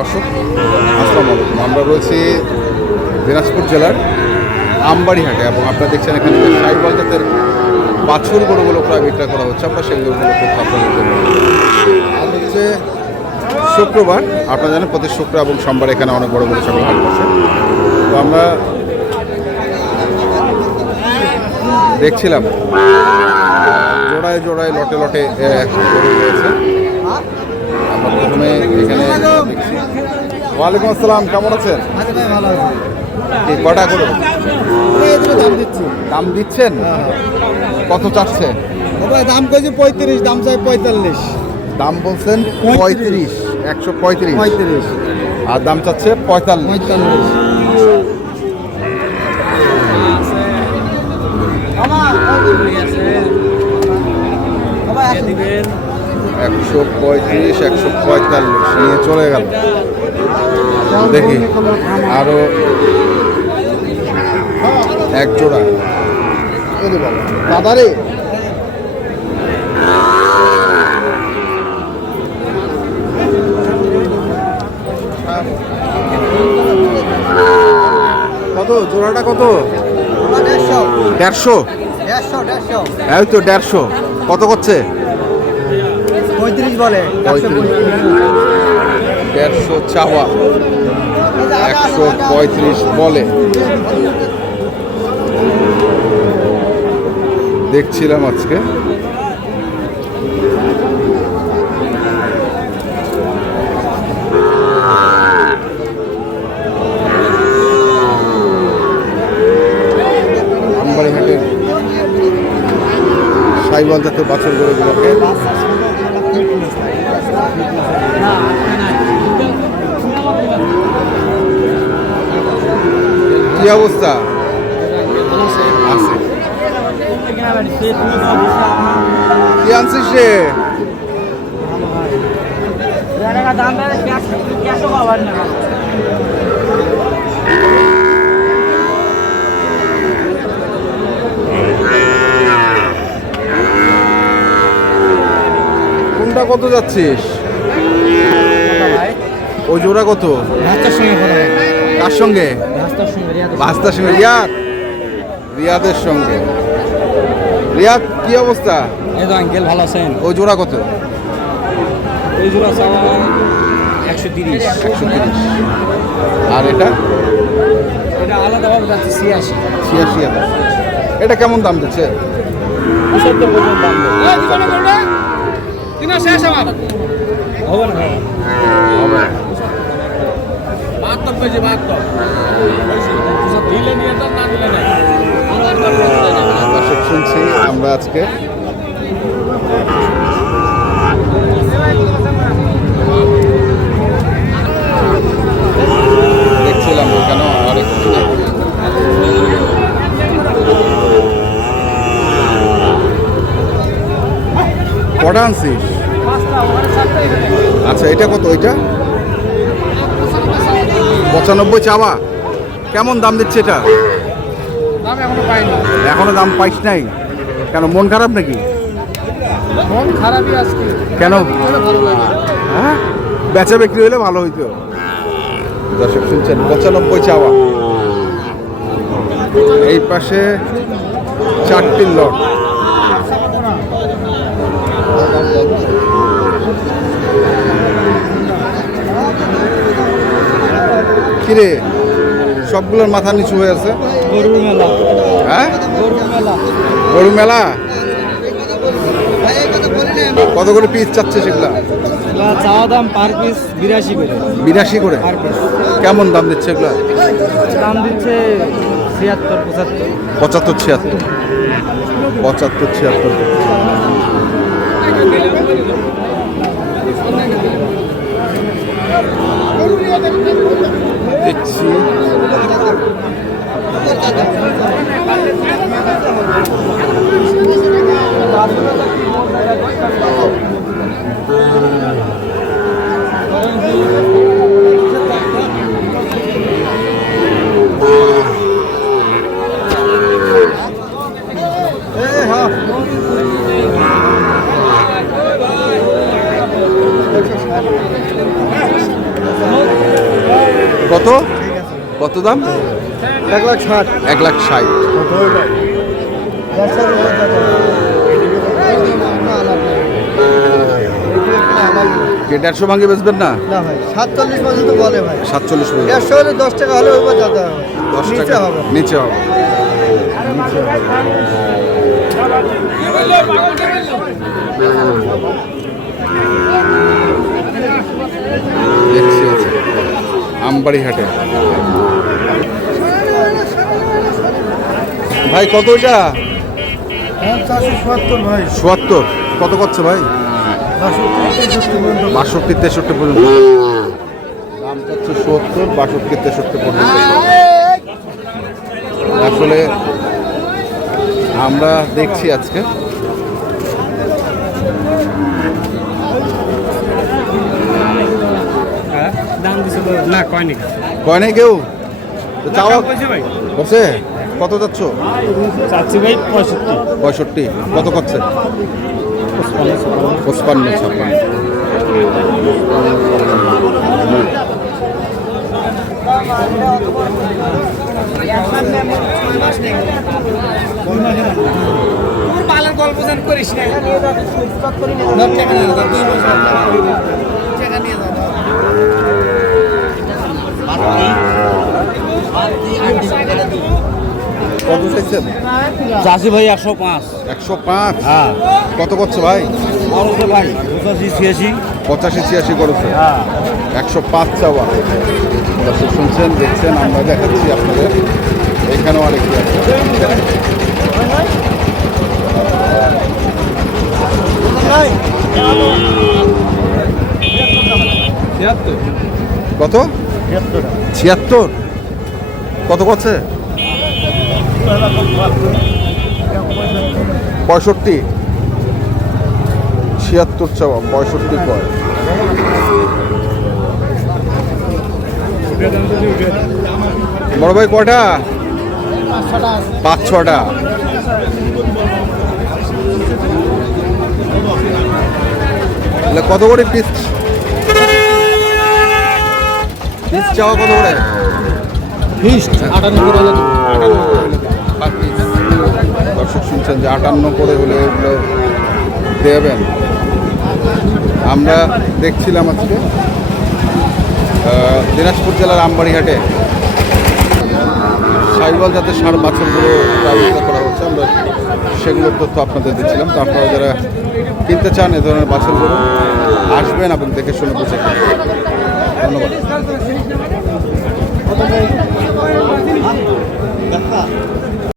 দর্শক, আসসালামু আলাইকুম। আমরা রয়েছি দিনাজপুর জেলার আমবাড়ি হাটে এবং আপনারা দেখছেন এখানে সাইওয়াল জাতের বাছুর গরুগুলো প্রায় বিক্রয় করা হচ্ছে। আমরা সেই গরুগুলো আপনাদের জন্য আর হচ্ছে শুক্রবার, আপনারা জানেন প্রতি শুক্র এবং সোমবার এখানে অনেক বড় বড় ছাগল হাট বসে। তো আমরা দেখছিলাম জোড়ায় জোড়ায় লটে লটে গরু রয়েছে। আমরা প্রথমে এখানে দেখছি। ওয়ালাইকুম আসসালাম, কেমন আছেন? কি কটা গরু দাম দিচ্ছেন? কত চাচ্ছে? দাম কইছি 35, দাম চাই 45। দাম বলছেন 35, 135, আর দাম চাচ্ছে 45। দিবেন 135, 145 নিয়ে চলে গেল। দেখি আরো এক জোড়া দাদারে। কত জোড়াটা? কত? 150। এই তো 150। কত করছে? 35 বলে। 150 চাওয়া, 135 বলে। দেখছিলাম আজকে আমবাড়ি হাটের সাইওয়াল জাতের বাছুর গরুগুলোকে। কি অবস্থা আছে? কি আনছিস রে? কোনটা কত যাচ্ছিস? ওই জোড়া কত? কার সঙ্গে? ভাস্তার সঙ্গে। রিয়াদের সঙ্গে। রিয়াদ, কি অবস্থা? আঙ্কেল ভালো আছেন? ওই জোড়া কত? ওই জোড়া 130। আর এটা? এটা আলাদাভাবে যাচ্ছে 86। এটা কেমন দাম দিচ্ছে? 75 পর্যন্ত দাম হবে না। দর্শক, শুনছি আমরা আজকে দেখছিলাম কেন অনেক কটা আনছিস? আচ্ছা, এটা কত? ওইটা 95 চাওয়া। কেমন দাম দিচ্ছে এটা? এখনো দাম পাইস নাই কেন? মন খারাপ নাকি? মন খারাপই আজকে। কেন? হ্যাঁ, বেচা বিক্রি হলে ভালো হইতো। দর্শক শুনছেন 95 চাওয়া। এই পাশে 4টি লট। কিরে, সবগুলোর মাথা নিচু হয়ে আছে। গরুর মেলা। হ্যাঁ, গরুর মেলা। গরু মেলা। কত করে পিস চাচ্ছে সেগুলা? চাওয়া দাম পার পিস 82 করে। 82 করে পার পিস। কেমন দাম দিচ্ছে এগুলা? দাম দিচ্ছে 76, 75। 75, 76। দেখছি কত কত দাম? 1,60,000 1,60,000। কি 150 ভাঙে বেচবেন না? না ভাই 47 পর্যন্ত বলে ভাই। 47 পর্যন্ত। 150 হলে 10 টাকা হলে ওইবার দাদা 10 নিচে টাকা হবে। নিচে হবে। দেখছি আছে আমবাড়ি হাটে। ভাই কত এটা? 470 ভাই। ৭৪। কত করছে ভাই? ৬২ ৬৩ পর্যন্ত দাম চাচ্ছে ৭০, ৬২ ৬৩ পর্যন্ত। আসলে আমরা দেখছি আজকে দাম দিছে না কয়নি। কয় নাই কেউ তো চাওয়া ভাই বসে কত যাচ্ছ? চাচ্ছি ভাই 65। 65। কত করছে? 55 56। গল্প করিস না কত চাইছেন? চাষি ভাই 105। 105। হ্যাঁ কত করছে ভাই? করছে ভাই 85 86। 85 86 করেছে। হ্যাঁ 105 চাওয়া। দর্শক শুনছেন দেখছেন, আমরা দেখাচ্ছি আপনাদের। এখানেও আরেকটি আছে। কত? 76। কত করছে? 65। 76 চাওয়া, 65 কয়। বড় ভাই কটা? 5-6টা। কত করে পিস? পিস চাওয়া কত করে? ফিস্ট 98,000। Per piece. দর্শক শুনছেন যে 58 করে হলে এগুলো দেবেন। আমরা দেখছিলাম আজকে দিনাজপুর জেলার আমবাড়ি হাটে সাইওয়াল জাতের ষাঁড় বাছুরগুলো ব্যবস্থা করা হচ্ছে। আমরা সেগুলোর তথ্য আপনাদের দিচ্ছিলাম। তো আপনারা যারা কিনতে চান এ ধরনের বাছুরগুলো আসবেন এবং দেখে শুনে বুঝে কিনবেন। ধন্যবাদ।